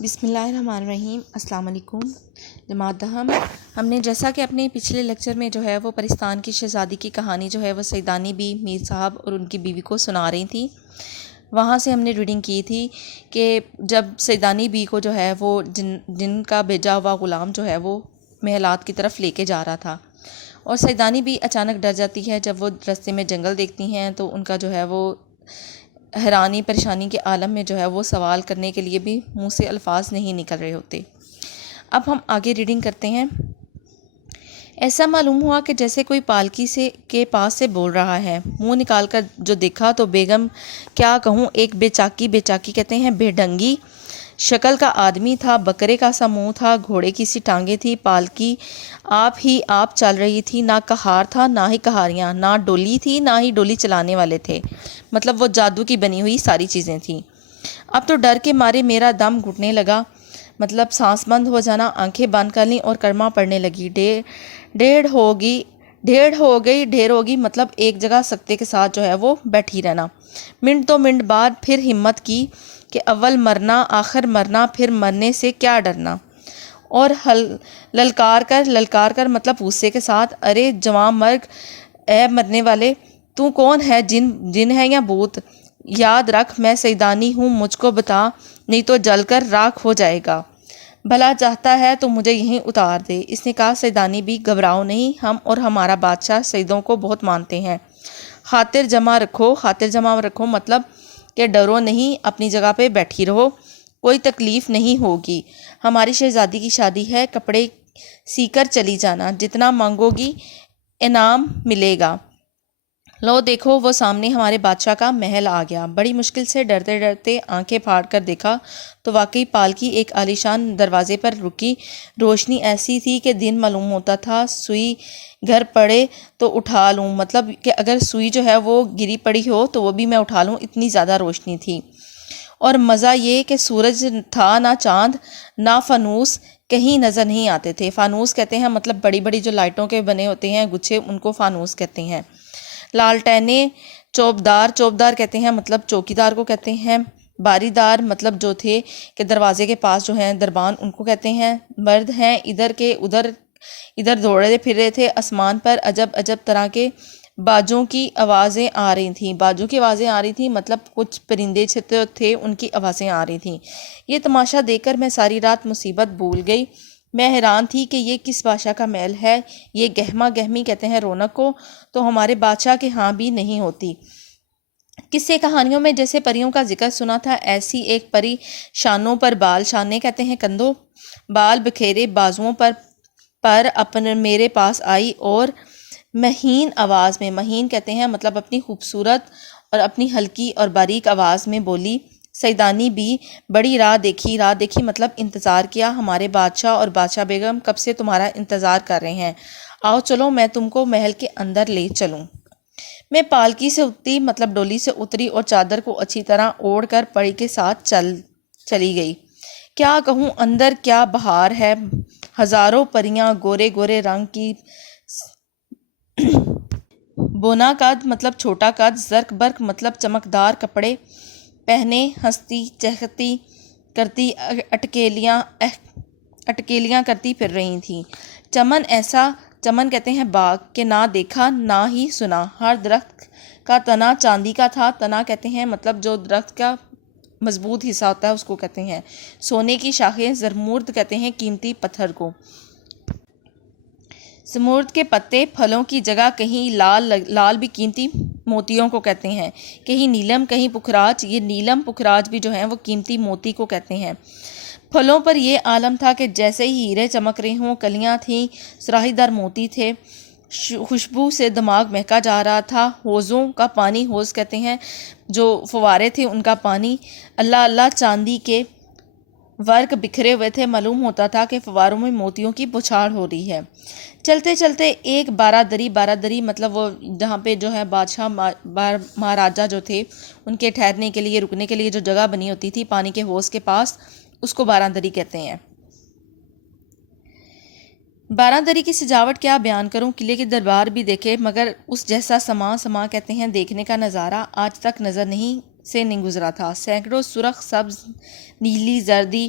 بسم اللہ الرحمن الرحیم۔ السلام علیکم جماعت دہم۔ ہم نے جیسا کہ اپنے پچھلے لیکچر میں جو ہے وہ پرستان کی شہزادی کی کہانی جو ہے وہ سیدانی بی میر صاحب اور ان کی بیوی کو سنا رہی تھی، وہاں سے ہم نے ریڈنگ کی تھی کہ جب سیدانی بی کو جو ہے وہ جن کا بھیجا ہوا غلام جو ہے وہ محلات کی طرف لے کے جا رہا تھا، اور سیدانی بی اچانک ڈر جاتی ہے جب وہ رستے میں جنگل دیکھتی ہیں تو ان کا جو ہے وہ حیرانی پریشانی کے عالم میں جو ہے وہ سوال کرنے کے لیے بھی منہ سے الفاظ نہیں نکل رہے ہوتے۔ اب ہم آگے ریڈنگ کرتے ہیں۔ ایسا معلوم ہوا کہ جیسے کوئی پالکی کے پاس سے بول رہا ہے۔ منہ نکال کر جو دیکھا تو بیگم کیا کہوں، ایک بے چاکی کہتے ہیں بے ڈھنگی شکل کا آدمی تھا، بکرے کا سا منہ تھا، گھوڑے کی سی ٹانگیں تھی، پالکی آپ چل رہی تھی، نہ کہار تھا نہ ہی کہاریاں، نہ ڈولی تھی نہ ہی ڈولی چلانے والے تھے، مطلب وہ جادو کی بنی ہوئی ساری چیزیں تھیں۔ اب تو ڈر کے مارے میرا دم گھٹنے لگا، مطلب سانس بند ہو جانا، آنکھیں بند کر لیں اور کلمہ پڑھنے لگی۔ ڈھیر ہوگئی مطلب ایک جگہ سکتے کے ساتھ جو ہے وہ بیٹھی رہنا۔ منٹ بعد پھر ہمت کی کہ اول مرنا آخر مرنا، پھر مرنے سے کیا ڈرنا، اور للکار کر مطلب غصے کے ساتھ، ارے جواں مرگ، اے مرنے والے، تو کون ہے، جن ہے یا بھوت؟ یاد رکھ میں سیدانی ہوں، مجھ کو بتا، نہیں تو جل کر راکھ ہو جائے گا۔ بھلا چاہتا ہے تو مجھے یہیں اتار دے۔ اس نے کہا سیدانی بھی گھبراؤ نہیں، ہم اور ہمارا بادشاہ سیدوں کو بہت مانتے ہیں۔ خاطر جمع رکھو مطلب کہ ڈرو نہیں، اپنی جگہ پہ بیٹھی رہو، کوئی تکلیف نہیں ہوگی۔ ہماری شہزادی کی شادی ہے، کپڑے سی کر چلی جانا، جتنا مانگو گی انعام ملے گا۔ لو دیکھو وہ سامنے ہمارے بادشاہ کا محل آ گیا۔ بڑی مشکل سے ڈرتے آنکھیں پھاڑ کر دیکھا تو واقعی پالکی ایک عالیشان دروازے پر رکی۔ روشنی ایسی تھی کہ دن معلوم ہوتا تھا۔ سوئی گھر پڑے تو اٹھا لوں، مطلب کہ اگر سوئی جو ہے وہ گری پڑی ہو تو وہ بھی میں اٹھا لوں، اتنی زیادہ روشنی تھی۔ اور مزہ یہ کہ سورج تھا نہ چاند نہ فانوس، کہیں نظر نہیں آتے تھے۔ فانوس کہتے ہیں مطلب بڑی بڑی جو لائٹوں کے بنے ہوتے ہیں گچھے، ان کو فانوس کہتے ہیں۔ لالٹینیں چوبدار کہتے ہیں مطلب چوکیدار کو کہتے ہیں۔ باری دار مطلب جو تھے کہ دروازے کے پاس جو ہیں دربان، ان کو کہتے ہیں۔ مرد ہیں ادھر کے ادھر دوڑے پھر رہے تھے۔ آسمان پر عجب طرح کے باجوں کی آوازیں آ رہی تھیں، مطلب کچھ پرندے تھے، ان کی آوازیں آ رہی تھیں۔ یہ تماشا دیکھ کر میں ساری رات مصیبت بھول گئی۔ میں حیران تھی کہ یہ کس بادشاہ کا محل ہے۔ یہ گہما گہمی کہتے ہیں رونق کو، تو ہمارے بادشاہ کے ہاں بھی نہیں ہوتی۔ قصے کہانیوں میں جیسے پریوں کا ذکر سنا تھا، ایسی ایک پری شانوں پر بال، شانے کہتے ہیں کندھوں، بال بکھیرے بازوؤں پر اپنے میرے پاس آئی اور مہین آواز میں، مہین کہتے ہیں مطلب اپنی خوبصورت اور اپنی ہلکی اور باریک آواز میں بولی، سیدانی بھی بڑی راہ دیکھی مطلب انتظار کیا، ہمارے بادشاہ اور بادشاہ بیگم کب سے تمہارا انتظار کر رہے ہیں، آؤ چلو میں تم کو محل کے اندر لے چلوں۔ میں پالکی سے اتری مطلب ڈولی سے اتری اور چادر کو اچھی طرح اوڑھ کر پری کے ساتھ چلی گئی۔ کیا کہوں، اندر کیا بہار ہے، ہزاروں پریاں گورے رنگ کی، بونا قد مطلب چھوٹا قد، زرق برق مطلب چمکدار کپڑے پہنے، ہنستی چہکتی کرتی اٹکیلیاں کرتی پھر رہی تھیں۔ چمن کہتے ہیں باغ، کہ نہ دیکھا نہ ہی سنا۔ ہر درخت کا تنا چاندی کا تھا، تنا کہتے ہیں مطلب جو درخت کا مضبوط حصہ ہوتا ہے اس کو کہتے ہیں۔ سونے کی شاخیں، زرمرد کہتے ہیں قیمتی پتھر کو۔ زمرد کے پتے، پھلوں کی جگہ کہیں لال بھی قیمتی موتیوں کو کہتے ہیں، کہیں نیلم کہیں پکھراج، یہ نیلم پکھراج بھی جو ہیں وہ قیمتی موتی کو کہتے ہیں۔ پھلوں پر یہ عالم تھا کہ جیسے ہی ہیرے چمک رہے ہوں، کلیاں تھیں سراہی دار موتی تھے، خوشبو سے دماغ مہکا جا رہا تھا۔ حوضوں کا پانی، حوض کہتے ہیں جو فوارے تھے ان کا پانی، اللہ چاندی کے ورق بکھرے ہوئے تھے، معلوم ہوتا تھا کہ فواروں میں موتیوں کی بچھاڑ ہو رہی ہے۔ چلتے ایک بارہ دری مطلب وہ جہاں پہ جو ہے بادشاہ مہاراجہ جو تھے ان کے ٹھہرنے کے لیے رکنے کے لیے جو جگہ بنی ہوتی تھی پانی کے حوض کے پاس، اس کو 12 دری کہتے ہیں۔ 12 دری کی سجاوٹ کیا بیان کروں، قلعے کے دربار بھی دیکھے مگر اس جیسا سما کہتے ہیں دیکھنے کا نظارہ آج تک نظر نہیں گزرا تھا۔ سینکڑوں سرخ، سبز، نیلی، زردی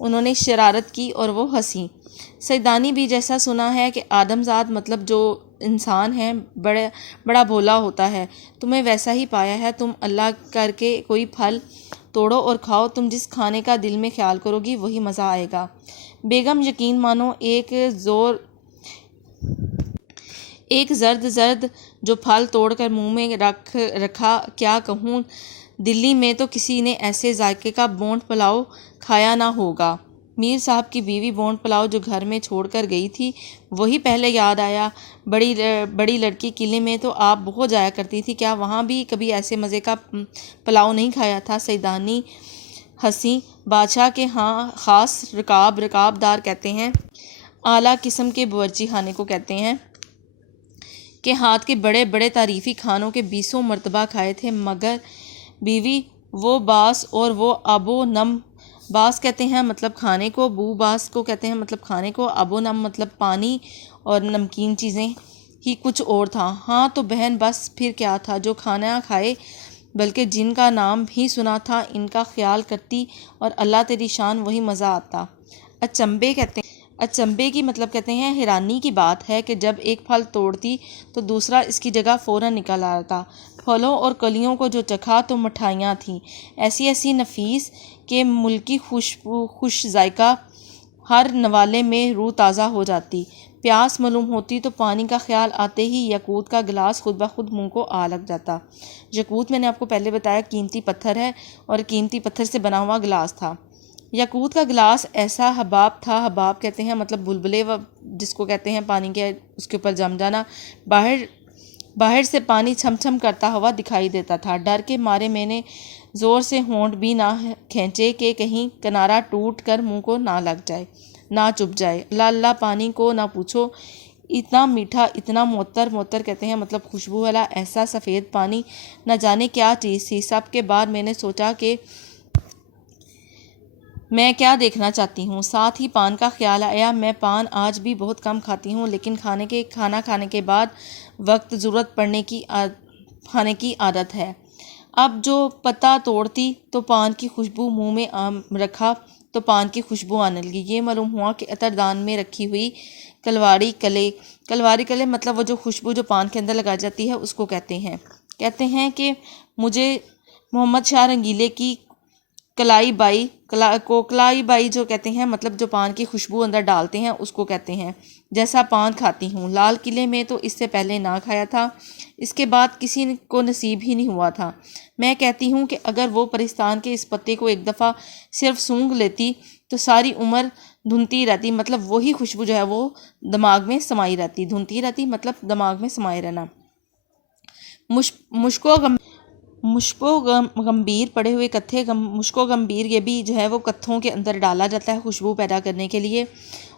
انہوں نے شرارت کی اور وہ ہنسی۔ سیدانی بھی جیسا سنا ہے کہ آدم زاد مطلب جو انسان ہے بڑا بھولا ہوتا ہے، تمہیں ویسا ہی پایا ہے۔ تم اللہ کر کے کوئی پھل توڑو اور کھاؤ، تم جس کھانے کا دل میں خیال کرو گی وہی مزہ آئے گا۔ بیگم یقین مانو ایک زرد جو پھل توڑ کر منہ میں رکھا، کیا کہوں، دلی میں تو کسی نے ایسے ذائقے کا بونٹ پلاؤ کھایا نہ ہوگا۔ میر صاحب کی بیوی بونٹ پلاؤ جو گھر میں چھوڑ کر گئی تھی وہی پہلے یاد آیا۔ بڑی لڑکی قلعے میں تو آپ بہت جایا کرتی تھی، کیا وہاں بھی کبھی ایسے مزے کا پلاؤ نہیں کھایا تھا؟ سیدانی ہنسی۔ بادشاہ کے ہاں خاص رکاب دار کہتے ہیں، اعلیٰ قسم کے باورچی خانے کو کہتے ہیں، کے ہاتھ کے بڑے بڑے تعریفی کھانوں کے 20 مرتبہ کھائے تھے مگر بیوی وہ باس اور وہ آبو نم، باس کہتے ہیں مطلب کھانے کو، بو باس کو کہتے ہیں مطلب کھانے کو، آبو نم مطلب پانی اور نمکین چیزیں ہی کچھ اور تھا۔ ہاں تو بہن بس پھر کیا تھا، جو کھانا کھائے بلکہ جن کا نام بھی سنا تھا ان کا خیال کرتی اور اللہ تیری شان وہی مزہ آتا۔ اچنبے کی مطلب کہتے ہیں حیرانی کی بات ہے کہ جب ایک پھل توڑتی تو دوسرا اس کی جگہ فوراً نکل آتا۔ پھلوں اور کلیوں کو جو چکھا تو مٹھائیاں تھیں ایسی نفیس کہ ملکی خوش ذائقہ، ہر نوالے میں روح تازہ ہو جاتی۔ پیاس معلوم ہوتی تو پانی کا خیال آتے ہی یاقوت کا گلاس خود بخود منہ کو آ لگ جاتا۔ یاقوت میں نے آپ کو پہلے بتایا قیمتی پتھر ہے اور قیمتی پتھر سے بنا ہوا گلاس تھا۔ یاقوت کا گلاس ایسا حباب تھا، حباب کہتے ہیں مطلب بلبلے جس کو کہتے ہیں پانی کے اس کے اوپر جم جانا، باہر سے پانی چھم چھم کرتا ہوا دکھائی دیتا تھا۔ ڈر کے مارے میں نے زور سے ہونٹ بھی نہ کھینچے کہ کہیں کنارہ ٹوٹ کر منہ کو نہ لگ جائے، نہ چبھ جائے۔ اللہ پانی کو نہ پوچھو، اتنا میٹھا، اتنا معطر کہتے ہیں مطلب خوشبو والا، ایسا سفید پانی، نہ جانے کیا چیز تھی۔ سب کے بعد میں نے سوچا کہ میں کیا دیکھنا چاہتی ہوں، ساتھ ہی پان کا خیال آیا۔ میں پان آج بھی بہت کم کھاتی ہوں لیکن کھانا کھانے کے بعد وقت ضرورت پڑنے کی کھانے کی عادت ہے۔ اب جو پتا توڑتی تو پان کی خوشبو منہ میں رکھا تو پان کی خوشبو آنے لگی۔ یہ معلوم ہوا کہ عطر دان میں رکھی ہوئی کلواری کلے مطلب وہ جو خوشبو جو پان کے اندر لگائی جاتی ہے اس کو کہتے ہیں کہ مجھے محمد شاہ رنگیلے کی کوکلائی بائی جو کہتے ہیں مطلب جو پان کی خوشبو اندر ڈالتے ہیں اس کو کہتے ہیں، جیسا پان کھاتی ہوں۔ لال قلعے میں تو اس سے پہلے نہ کھایا تھا، اس کے بعد کسی کو نصیب ہی نہیں ہوا تھا۔ میں کہتی ہوں کہ اگر وہ پرستان کے اس پتے کو ایک دفعہ صرف سونگھ لیتی تو ساری عمر دھنتی رہتی، مطلب وہی خوشبو جو ہے وہ دماغ میں سمائی رہتی، دھنتی رہتی مطلب دماغ میں سمائے رہنا۔ مشکو گمبیر پڑے ہوئے کتھے، مشکو گمبیر یہ بھی جو ہے وہ کتھوں کے اندر ڈالا جاتا ہے خوشبو پیدا کرنے کے لیے،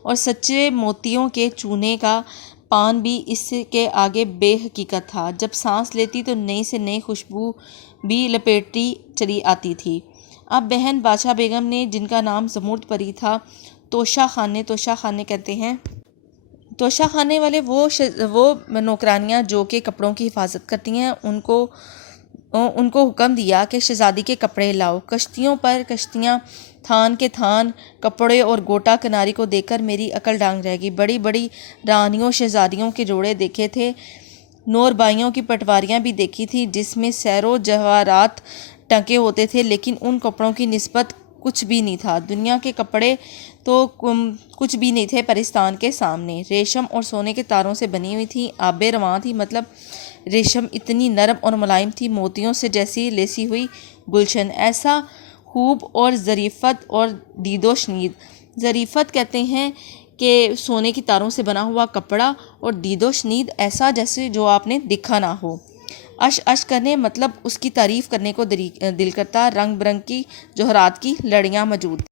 اور سچے موتیوں کے چونے کا پان بھی اس کے آگے بے حقیقت تھا۔ جب سانس لیتی تو نئی سے نئی خوشبو بھی لپیٹتی چلی آتی تھی۔ اب بہن بادشاہ بیگم نے، جن کا نام زمرد پری تھا، توشہ خانے کہتے ہیں، توشہ خانے والے وہ نوکرانیاں جو کہ کپڑوں کی حفاظت کرتی ہیں، ان کو حکم دیا کہ شہزادی کے کپڑے لاؤ۔ کشتیوں پر کشتیاں، تھان کے تھان کپڑے اور گوٹا کناری کو دیکھ کر میری عقل ڈانگ رہ گئی۔ بڑی بڑی رانیوں شہزادیوں کے جوڑے دیکھے تھے، نوربائیوں کی پٹواریاں بھی دیکھی تھی جس میں سیر و جواہرات ٹنکے ہوتے تھے، لیکن ان کپڑوں کی نسبت کچھ بھی نہیں تھا۔ دنیا کے کپڑے تو کچھ بھی نہیں تھے پرستان کے سامنے۔ ریشم اور سونے کے تاروں سے بنی ہوئی تھی، آب رواں تھی، مطلب ریشم اتنی نرم اور ملائم تھی، موتیوں سے جیسی لیسی ہوئی گلشن، ایسا خوب اور ظریفت اور دید و شنید۔ ظریفت کہتے ہیں کہ سونے کی تاروں سے بنا ہوا کپڑا، اور دید و شنید ایسا جیسے جو آپ نے دیکھا نہ ہو۔ اش کرنے مطلب اس کی تعریف کرنے کو دل کرتا۔ رنگ برنگ کی جوہرات کی لڑیاں موجود تھیں۔